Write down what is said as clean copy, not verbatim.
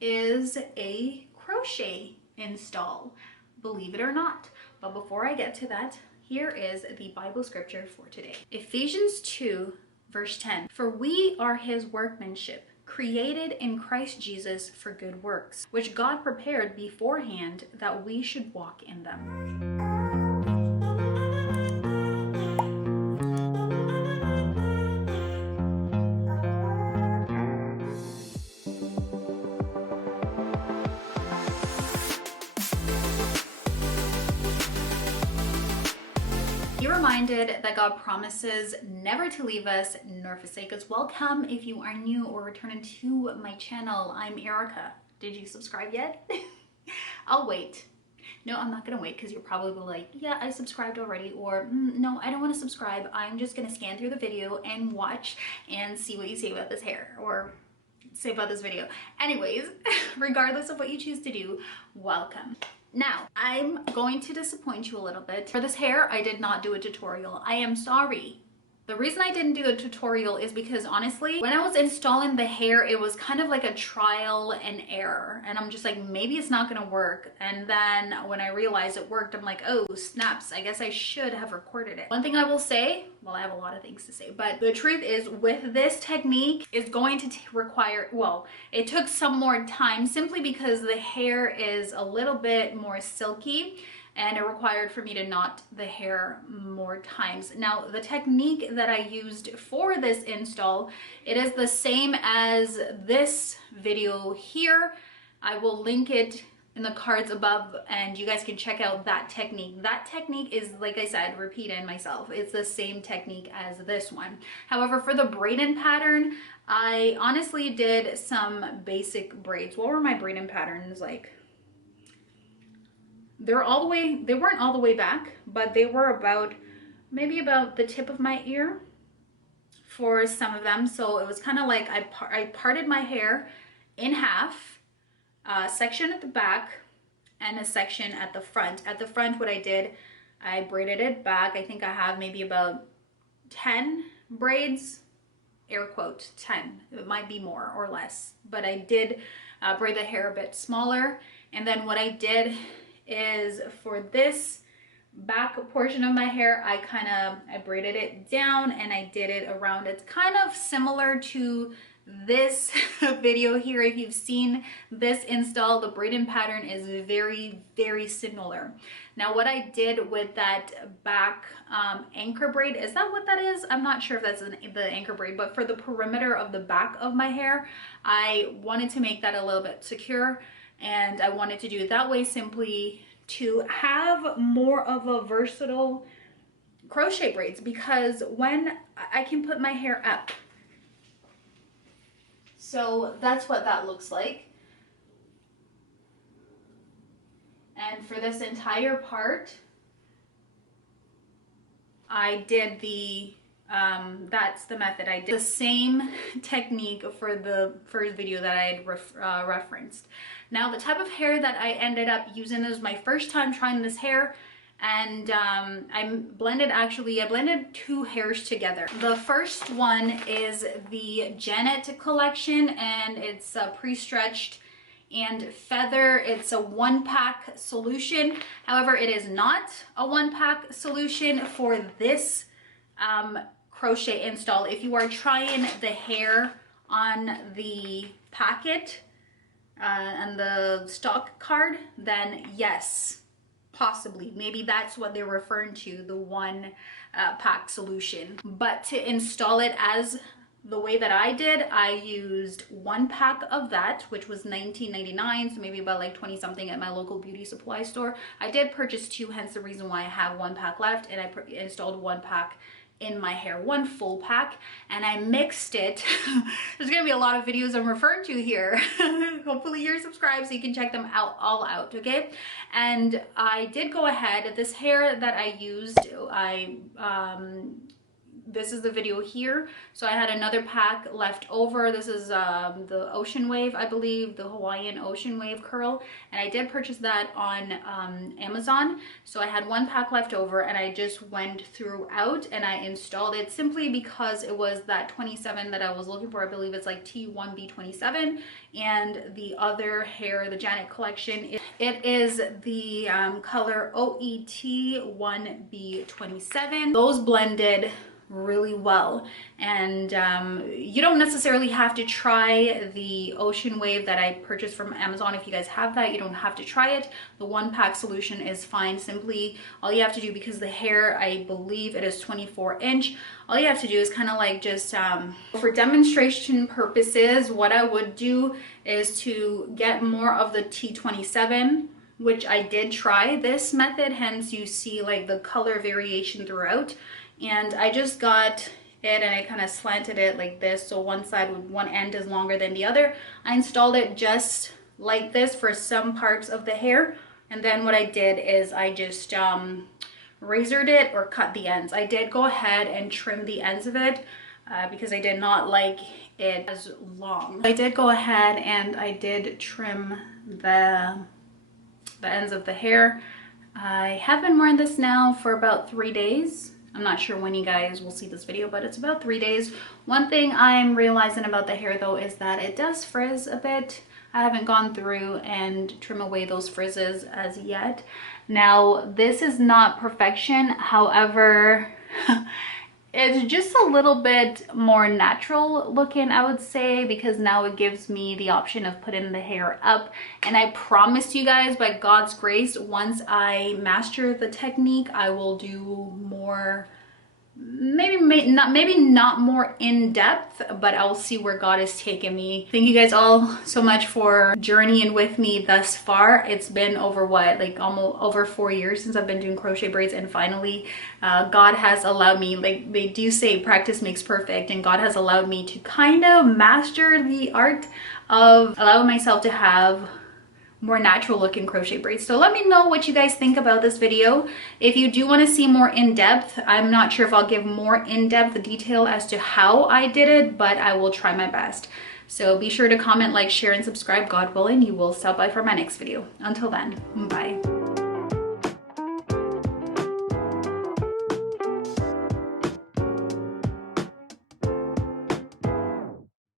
is a crochet install, believe it or not. But before I get to that, here is the Bible scripture for today. Ephesians 2 verse 10. For we are his workmanship, created in Christ Jesus for good works, which God prepared beforehand that we should walk in them. Be reminded that God promises never to leave us nor forsake us. Welcome if you are new or returning to my channel. I'm Erica. Did you subscribe yet? I'll wait. No, I'm not gonna wait because you're probably like, yeah, I subscribed already, or no, I don't want to subscribe. I'm just gonna scan through the video and watch and see what you say about this hair or say about this video. Anyways, regardless of what you choose to do, welcome. Now, I'm going to disappoint you a little bit. For this hair, I did not do a tutorial. I am sorry. The reason I didn't do a tutorial is because honestly, when I was installing the hair, it was kind of like a trial and error. And I'm just like, maybe it's not gonna work. And then when I realized it worked, I'm like, oh, snaps, I guess I should have recorded it. One thing I will say, well, I have a lot of things to say, but the truth is with this technique is going to require, well, it took some more time simply because the hair is a little bit more silky, and it required for me to knot the hair more times. Now, the technique that I used for this install, it is the same as this video here. I will link it in the cards above and you guys can check out that technique. That technique is, like I said, repeating myself. It's the same technique as this one. However, for the braiding pattern, I honestly did some basic braids. What were my braiding patterns like? They weren't all the way back, but they were about, maybe about the tip of my ear for some of them. So it was kind of like I parted my hair in half, a section at the back and a section at the front. At the front, what I did, I braided it back. I think I have maybe about 10 braids, air quote 10. It might be more or less, but I did braid the hair a bit smaller. And then what I did is for this back portion of my hair, I braided it down and I did it around. It's kind of similar to this video here. If you've seen this install, the braiding pattern is very, very similar. Now, what I did with that back anchor braid, is that what that is? I'm not sure if that's the anchor braid, but for the perimeter of the back of my hair, I wanted to make that a little bit secure. And I wanted to do it that way simply to have more of a versatile crochet braids, because when I can put my hair up. So that's what that looks like. And for this entire part, I did the that's the method. I did the same technique for the first video that I had referenced. Now, the type of hair that I ended up using is my first time trying this hair, and I blended two hairs together. The first one is the Janet collection, and it's pre-stretched and feather. It's a 1-pack solution. However, it is not a 1-pack solution for this crochet install. If you are trying the hair on the packet and the stock card, then yes, possibly, maybe that's what they're referring to, the 1-pack solution. But to install it as the way that I did, I used 1 pack of that, which was $19.99, so maybe about like 20 something at my local beauty supply store. I did purchase 2, hence the reason why I have 1 pack left, and I installed 1 pack in my hair, 1 full pack, and I mixed it. There's gonna be a lot of videos I'm referring to here. Hopefully you're subscribed so you can check them out all out, okay? And I did go ahead, this hair that I used, I this is the video here. So I had another pack left over. This is the Ocean Wave, I believe, the Hawaiian Ocean Wave curl, and I did purchase that on Amazon. So I had one pack left over, and I just went throughout and I installed it simply because it was that 27 that I was looking for. I believe it's like T1B27, and the other hair, the Janet collection, it is the color OET1B27. Those blended really well, and you don't necessarily have to try the Ocean Wave that I purchased from Amazon. If you guys have that, you don't have to try it. The one pack solution is fine. Simply all you have to do, because the hair, I believe it is 24 inch, all you have to do is kind of like just for demonstration purposes, what I would do is to get more of the T27, which I did try this method, hence you see like the color variation throughout. And I just got it and I kind of slanted it like this, so one side with one end is longer than the other. I installed it just like this for some parts of the hair, and then what I did is I just razored it or cut the ends. I did go ahead and trim the ends of it because I did not like it as long. I did go ahead and I did trim the ends of the hair. I have been wearing this now for about 3 days. I'm not sure when you guys will see this video, but it's about 3 days. One thing I'm realizing about the hair though is that it does frizz a bit. I haven't gone through and trim away those frizzes as yet. Now, this is not perfection. However, it's just a little bit more natural looking, I would say, because now it gives me the option of putting the hair up. And I promise you guys, by God's grace, once I master the technique, I will do more, maybe not more in depth, but I'll see where God is taking me. Thank you guys all so much for journeying with me thus far. It's been over what, like almost over 4 years since I've been doing crochet braids, and finally God has allowed me, like they do say, practice makes perfect, and God has allowed me to kind of master the art of allowing myself to have more natural looking crochet braids. So let me know what you guys think about this video. If you do want to see more in depth, I'm not sure if I'll give more in-depth detail as to how I did it, but I will try my best. So be sure to comment, like, share, and subscribe. God willing, you will stop by for my next video. Until then, bye.